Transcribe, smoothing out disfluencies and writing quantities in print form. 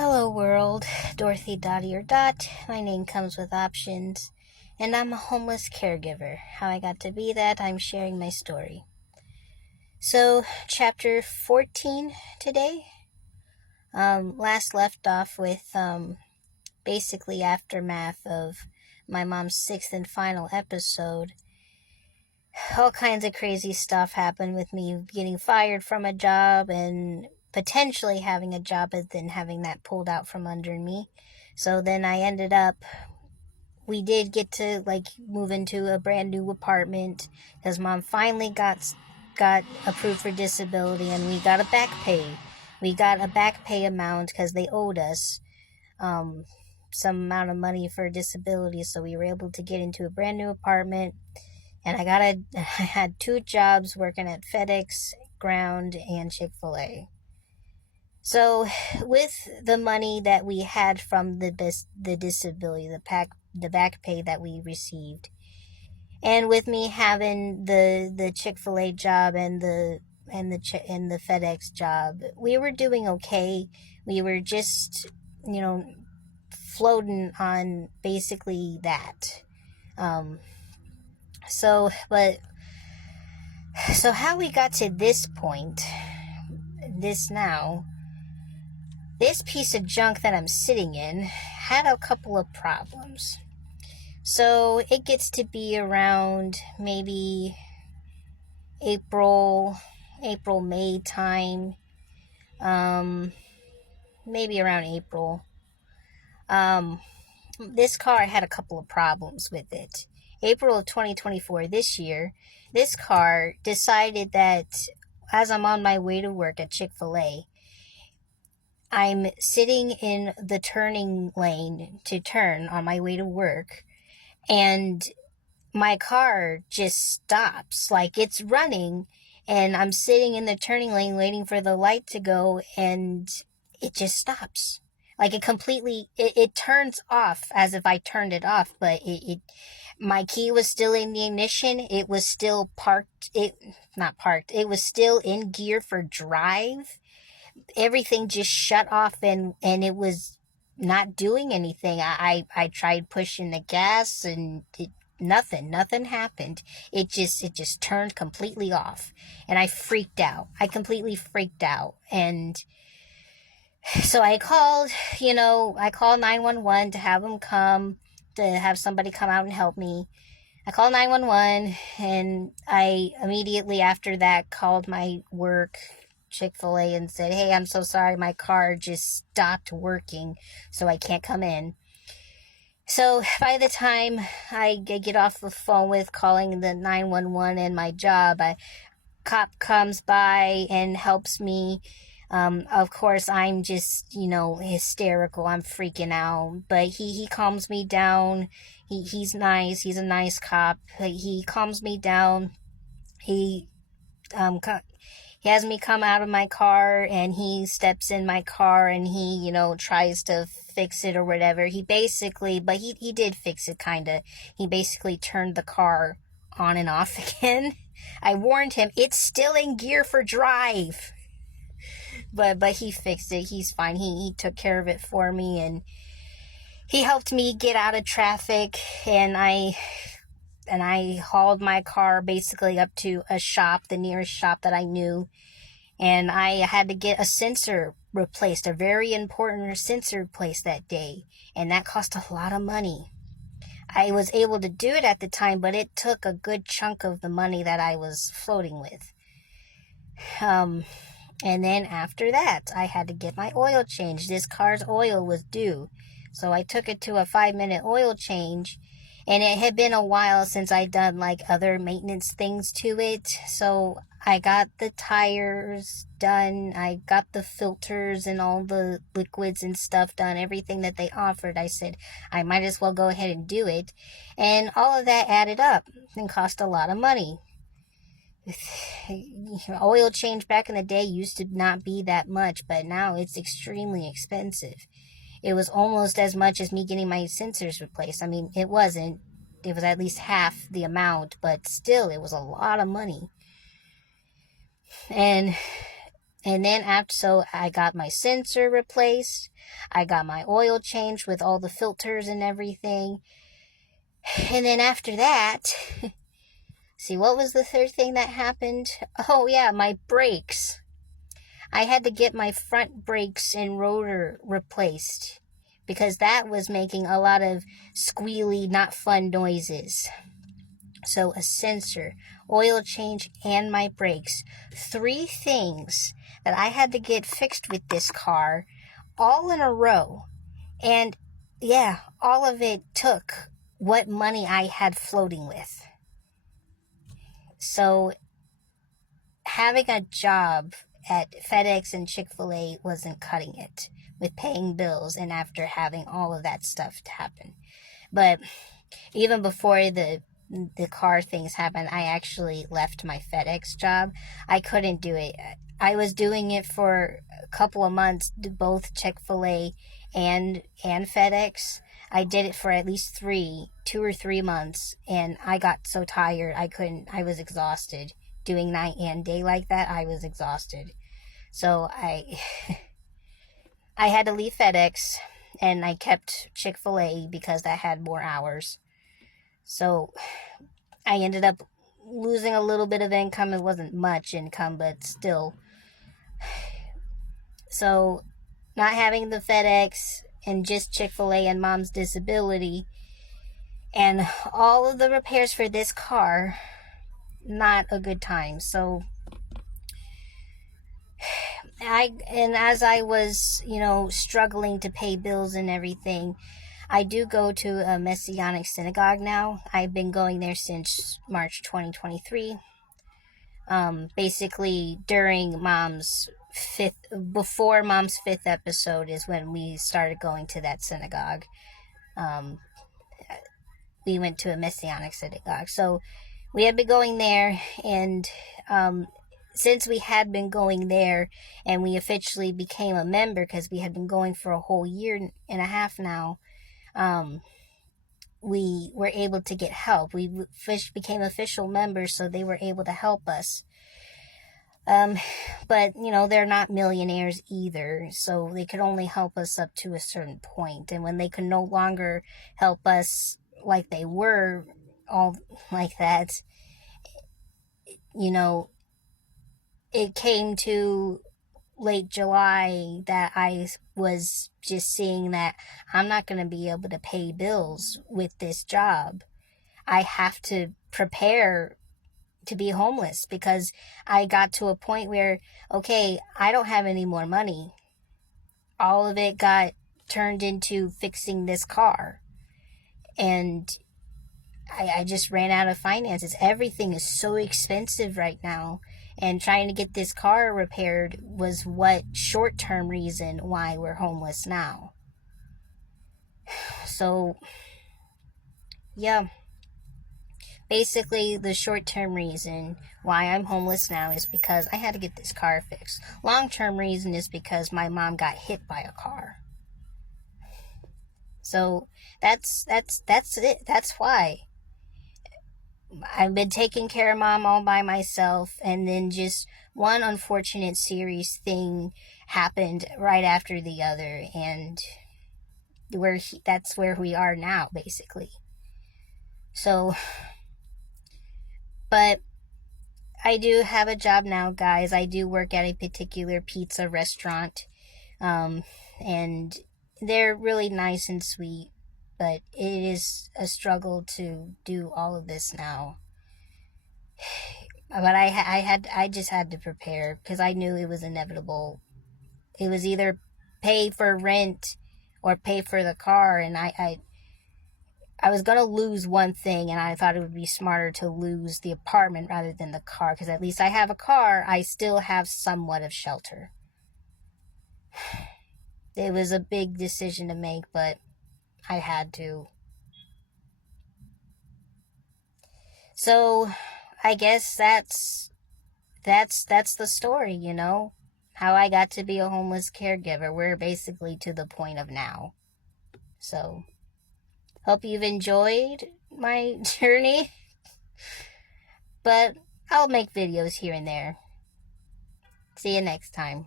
Hello world, Dorothy Dottie or Dot. My name comes with options, and I'm a homeless caregiver. How I got to be that, I'm sharing my story. So, chapter 14 today. Last left off with basically aftermath of my mom's sixth and final episode. All kinds of crazy stuff happened with me getting fired from a job and potentially having a job, but then having that pulled out from under me. So then I ended up, we did get to move into a brand new apartment because mom finally got approved for disability, and we got a back pay. We got a back pay amount because they owed us some amount of money for disability, so we were able to get into a brand new apartment. And I had two jobs working at FedEx Ground and Chick-fil-A. So with the money that we had from the disability, the back pay that we received, and with me having the Chick-fil-A job and the FedEx job, we were doing okay. We were just, floating on basically that. So how we got to this point, this piece of junk that I'm sitting in had a couple of problems. So it gets to be around maybe April, May time, maybe around April. This car had a couple of problems with it. April of 2024, this year, this car decided that as I'm on my way to work at Chick-fil-A, I'm sitting in the turning lane to turn on my way to work, and my car just stops. Like, it's running, and I'm sitting in the turning lane waiting for the light to go, and it just stops. Like, it turns off as if I turned it off, but my key was still in the ignition. It was still it was still in gear for drive. Everything just shut off, and it was not doing anything. I tried pushing the gas, and nothing happened. It just turned completely off, and I freaked out. I completely freaked out. And so I called 911 to have them come, to have somebody come out and help me. I called 911, and I immediately after that called my work, Chick-fil-A, and said, "Hey, I'm so sorry, my car just stopped working, so I can't come in." So by the time I get off the phone with calling the 911 and my job, a cop comes by and helps me. Of course, I'm just, hysterical. I'm freaking out. But he calms me down. He's nice. He's a nice cop. He calms me down. He has me come out of my car, and he steps in my car, and he, tries to fix it or whatever. He did fix it, kind of. He basically turned the car on and off again. I warned him, it's still in gear for drive. But he fixed it. He's fine. He took care of it for me, and he helped me get out of traffic, and I hauled my car basically up to a shop, the nearest shop that I knew, and I had to get a sensor replaced, a very important sensor replaced that day, and that cost a lot of money. I was able to do it at the time, but it took a good chunk of the money that I was floating with. And then after that, I had to get my oil changed. This car's oil was due, so I took it to a 5-minute oil change, and it had been a while since I'd done other maintenance things to it. So I got the tires done, I got the filters and all the liquids and stuff done, everything that they offered. I said I might as well go ahead and do it, and all of that added up and cost a lot of money. Oil change back in the day used to not be that much, but now it's extremely expensive. It was almost as much as me getting my sensors replaced. I mean, it wasn't. It was at least half the amount, but still, it was a lot of money. And And then after, so I got my sensor replaced. I got my oil changed with all the filters and everything. And then after that, see, what was the third thing that happened? Oh yeah, my brakes. I had to get my front brakes and rotor replaced because that was making a lot of squealy, not fun noises. So a sensor, oil change, and my brakes. 3 things that I had to get fixed with this car all in a row. And yeah, all of it took what money I had floating with. So having a job at FedEx and Chick-fil-A wasn't cutting it with paying bills and after having all of that stuff to happen. But even before the car things happened, I actually left my FedEx job. I couldn't do it. I was doing it for a couple of months, both Chick-fil-A and FedEx. I did it for at least 2 or 3 months, and I got so tired. I was exhausted. Doing night and day like that, I was exhausted. So I had to leave FedEx, and I kept Chick-fil-A because that had more hours. So I ended up losing a little bit of income. It wasn't much income, but still. So not having the FedEx and just Chick-fil-A and mom's disability and all of the repairs for this car, not a good time. So as I was, struggling to pay bills and everything, I do go to a Messianic synagogue now. I've been going there since March 2023. Basically during before mom's 5th episode is when we started going to that synagogue. We went to a Messianic synagogue. So we had been going there, and since we had been going there and we officially became a member, because we had been going for a whole year and a half now, we were able to get help. We became official members, so they were able to help us. But, they're not millionaires either, so they could only help us up to a certain point. And when they could no longer help us like they were, all like that, it came to late July that I was just seeing that I'm not going to be able to pay bills with this job. I have to prepare to be homeless, because I got to a point where, okay, I don't have any more money. All of it got turned into fixing this car. And I just ran out of finances. Everything is so expensive right now. And trying to get this car repaired was what short-term reason why we're homeless now. So, yeah. Basically, the short-term reason why I'm homeless now is because I had to get this car fixed. Long-term reason is because my mom got hit by a car. So that's it. That's why. I've been taking care of mom all by myself, and then just one unfortunate serious thing happened right after the other, and that's where we are now, basically. So, but I do have a job now, guys. I do work at a particular pizza restaurant, and they're really nice and sweet, but it is a struggle to do all of this now. But I just had to prepare, because I knew it was inevitable. It was either pay for rent or pay for the car, and I was going to lose one thing, and I thought it would be smarter to lose the apartment rather than the car, because at least I have a car. I still have somewhat of shelter. It was a big decision to make, but I had to. So I guess that's the story, how I got to be a homeless caregiver. We're basically to the point of now. So hope you've enjoyed my journey, but I'll make videos here and there. See you next time.